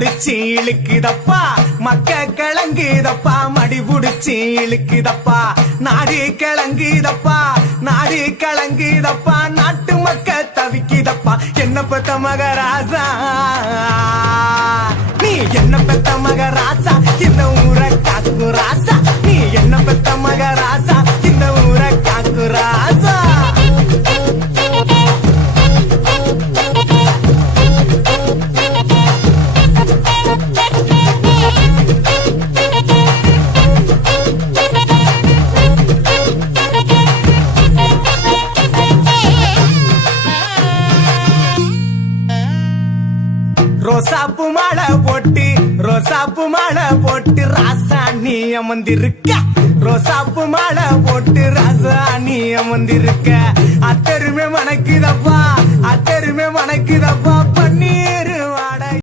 புடிச்சு இழுக்குதப்பா மக்க கிளங்குதப்பா மடி புடிச்சு இழுக்குதப்பா நாடி கிளங்குதப்பா நாடி கிளங்குதப்பா நாட்டு மக்க தவிக்குதப்பா என்ன பெத்த மகராசா நீ என்ன பெத்த மகராசா இந்த ஊரை காக்கு ராசா நீ என்ன பெத்த மகராசா இந்த ஊரை காக்கு ராசா ரோசாப்பு மாலை போட்டு ராசாணி அமர்ந்திருக்க ரோசாப்பு மாலை போட்டு ராசாணி அமர்ந்திருக்க அத்தருமே மணக்குதப்பா